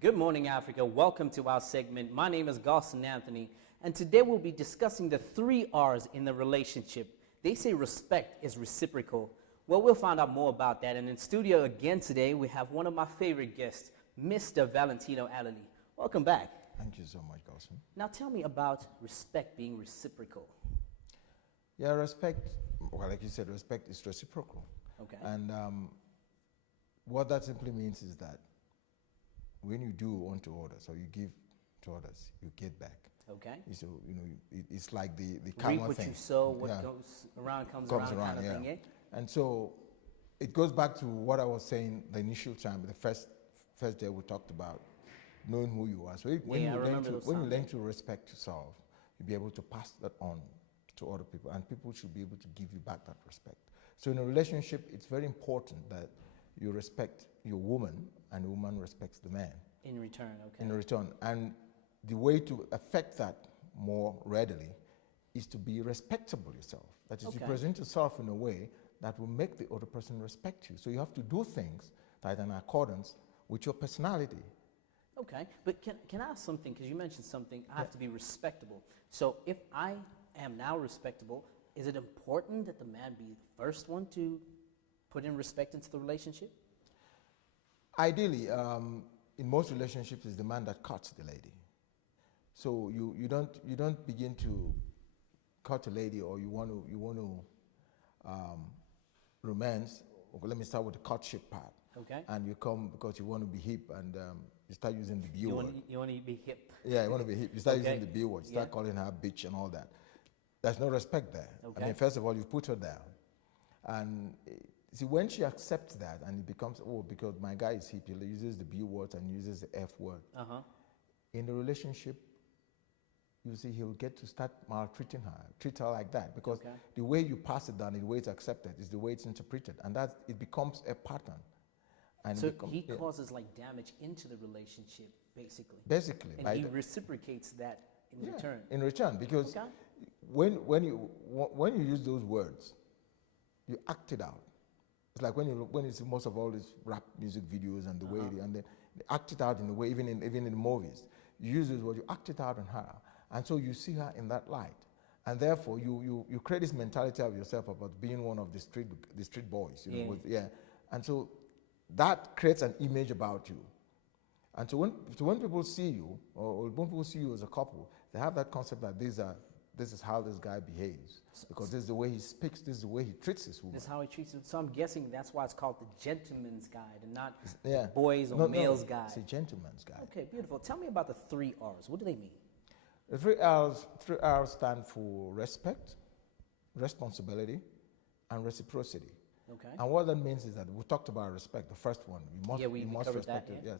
Good morning, Africa. Welcome to our segment. My name is Gosson Anthony, and today we'll be discussing the 3 R's in the relationship. They say respect is reciprocal. Well, we'll find out more about that. And in studio again today, we have one of my favorite guests, Mr. Valentino Alily. Welcome back. Thank you so much, Gosson. Now tell me about respect being reciprocal. Yeah, respect, well, like you said, respect is reciprocal. Okay. And what that simply means is that when you do unto others, or you give to others, you get back. Okay. So, it's like the Reap karma what thing. you sow, what Yeah. goes around comes around kind of thing, eh? And so it goes back to what I was saying the initial time, the first day we talked about knowing who you are. So when you learn to respect yourself, you'll be able to pass that on to other people, and people should be able to give you back that respect. So in a relationship, it's very important that you respect your woman, and the woman respects the man. In return, okay. In return. And the way to affect that more readily is to be respectable yourself. That is, you present yourself in a way that will make the other person respect you. So you have to do things that are in accordance with your personality. Okay, but can I ask something? Because you mentioned something, I have to be respectable. So if I am now respectable, is it important that the man be the first one to put in respect into the relationship? Ideally, in most relationships, it's the man that cuts the lady. So you don't begin to cut a lady, or you want to romance. Okay, let me start with the courtship part. Okay. And you come because you want to be hip, and you start using the B word. You want to be hip. Yeah, you want to be hip. You start using the B word. You start calling her bitch and all that. There's no respect there. Okay. I mean, first of all, you put her down. And see, when she accepts that, and it becomes, oh, because my guy is hip, he uses the B word and uses the F word. In the relationship, you see, he'll get to start maltreating her, treat her like that, because the way you pass it down, the way it's accepted, is the way it's interpreted, and that it becomes a pattern. And so he causes like damage into the relationship, basically. Basically. And he reciprocates that in return. In return, because when you use those words, you act it out. It's like when you see most of all these rap music videos and the way and they act it out in the way, even in the movies. You use those words, you act it out on her, and so you see her in that light, and therefore you create this mentality of yourself about being one of the street boys, and so that creates an image about you, and so when people see you, or when people see you as a couple, they have that concept that this is how this guy behaves, because this is the way he speaks, this is the way he treats his woman. This is how he treats it. So I'm guessing that's why it's called the gentleman's guide and not the boys or male's guide. It's a gentleman's guide. Okay, beautiful. Tell me about the 3 R's. What do they mean? The 3 R's stand for respect, responsibility, and reciprocity. Okay. And what that means is that we talked about respect, the first one. You must respect it, yes.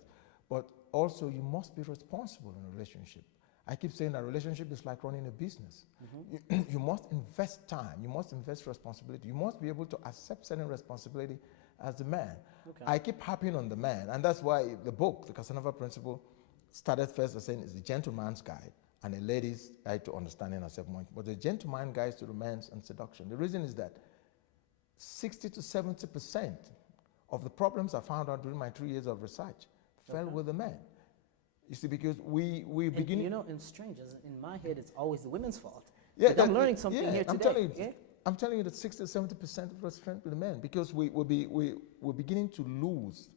But also you must be responsible in a relationship. I keep saying that relationship is like running a business. You must invest time, you must invest responsibility, you must be able to accept certain responsibility as the man. Okay. I keep harping on the man, and that's why the book, the CASANOVA Principle, started first by saying it's the gentleman's guide and a lady's guide to understanding herself more. But the gentleman guides to romance and seduction. The reason is that 60 to 70% of the problems I found out during my 3 years of research fell with the men. You see, because we begin. You know, and strange, in my head, it's always the women's fault. Yeah, I'm learning something here today. I'm telling you that 60 to 70% of the strength with the men, because we're beginning to lose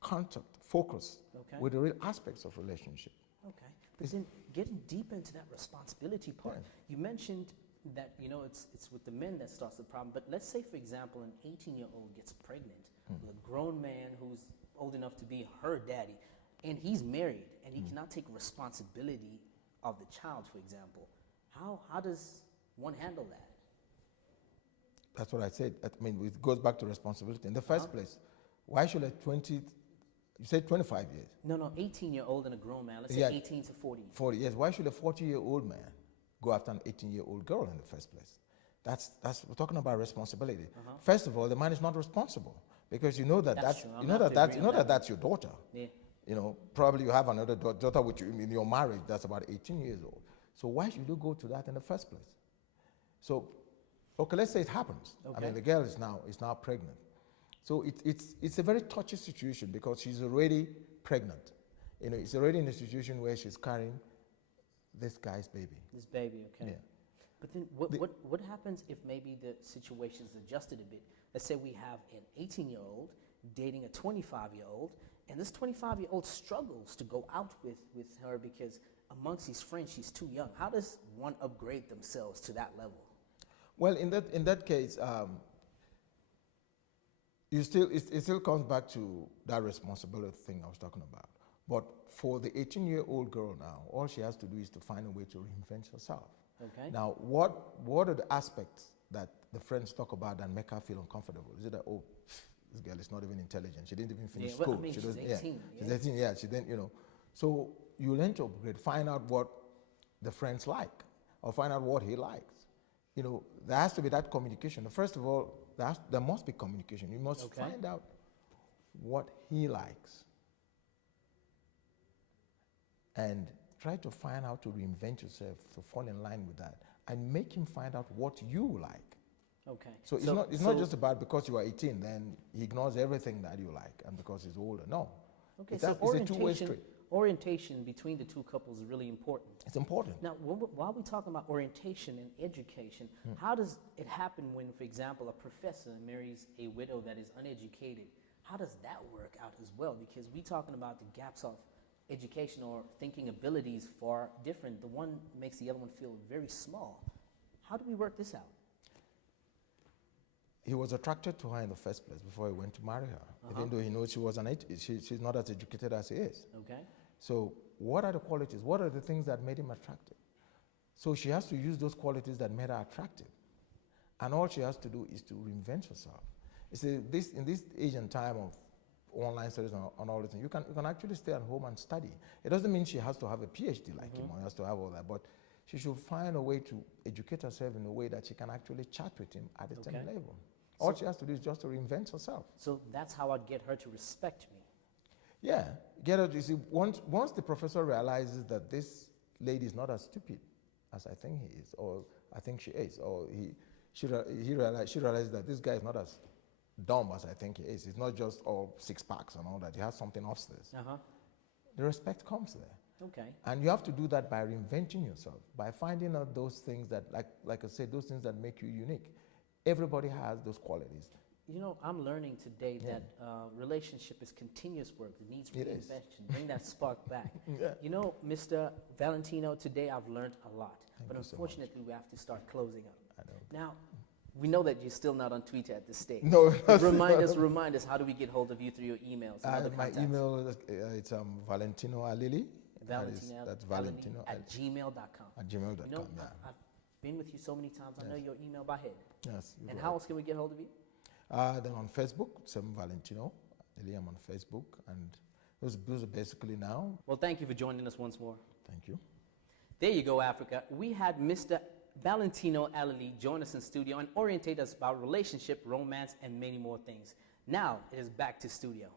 contact, focus with the real aspects of relationship. Okay, but then getting deeper into that responsibility part, you mentioned that, it's with the men that starts the problem, but let's say, for example, an 18-year-old gets pregnant with a grown man who's old enough to be her daddy, and he's married, and he cannot take responsibility of the child, for example. How does one handle that? That's what I said. I mean, it goes back to responsibility. In the first place, why should you said 25 years? No, 18-year-old and a grown man. Let's say 18 to 40. 40 years. Why should a 40-year-old man go after an 18-year-old girl in the first place? We're talking about responsibility. First of all, the man is not responsible, because you know that's your daughter. Yeah. Probably you have another daughter with you in your marriage that's about 18 years old. So why should you go to that in the first place? So, okay, let's say it happens. I mean, the girl is now pregnant. So it's a very touchy situation, because she's already pregnant. You know, it's already in a situation where she's carrying this guy's baby. This baby, okay. Yeah. But then what happens if maybe the situation's adjusted a bit? Let's say we have an 18-year-old dating a 25-year-old, and this 25-year-old struggles to go out with her because amongst his friends she's too young. How does one upgrade themselves to that level? Well, in that case, it still comes back to that responsibility thing I was talking about. But for the 18-year-old girl now, all she has to do is to find a way to reinvent herself. Okay. Now, what are the aspects that the friends talk about that make her feel uncomfortable? Is it that, oh, this girl is not even intelligent, she didn't even finish school. Well, I mean, she's 18. Yeah. She's 18, yeah, she didn't, you know. So you learn to upgrade, find out what the friends like, or find out what he likes. You know, there has to be that communication. First of all, there must be communication. You must find out what he likes and try to find out to reinvent yourself to fall in line with that and make him find out what you like. Okay. So it's not just about because you are 18, then he ignores everything that you like and because he's older. No. Okay, it's a two-way street. Orientation between the two couples is really important. It's important. Now, while we're talking about orientation and education, how does it happen when, for example, a professor marries a widow that is uneducated? How does that work out as well? Because we're talking about the gaps of education or thinking abilities far different. The one makes the other one feel very small. How do we work this out? He was attracted to her in the first place before he went to marry her, even though he knows she's not as educated as he is. Okay. So what are the qualities? What are the things that made him attractive? So she has to use those qualities that made her attractive. And all she has to do is to reinvent herself. You see, in this age and time of online studies and all this, you can actually stay at home and study. It doesn't mean she has to have a PhD like him or has to have all that, but she should find a way to educate herself in a way that she can actually chat with him at the same level. All she has to do is just to reinvent herself. So that's how I'd get her to respect me. Yeah, get her. You see, once the professor realizes that this lady is not as stupid as I think he is, or I think she is, or she realizes that this guy is not as dumb as I think he is. It's not just all six packs and all that. He has something upstairs. The respect comes there. Okay. And you have to do that by reinventing yourself, by finding out those things that, like I said, those things that make you unique. Everybody has those qualities. You know, I'm learning today that relationship is continuous work. It needs reinvention. Bring that spark back. You know, Mr. Valentino, today I've learned a lot. But unfortunately, we have to start closing up. I know. Now, we know that you're still not on Twitter at this stage. No. Remind us, how do we get hold of you through your emails? My email, it's Valentino Alily. That's Valentino at gmail.com. At gmail.com, you know, I've been with you so many times, I know your email by head. Yes. And how else can we get hold of you? Then on Facebook, Sam Valentino. I'm on Facebook, and those are basically now. Well, thank you for joining us once more. Thank you. There you go, Africa. We had Mr. Valentino Alily join us in studio and orientate us about relationship, romance, and many more things. Now it is back to studio.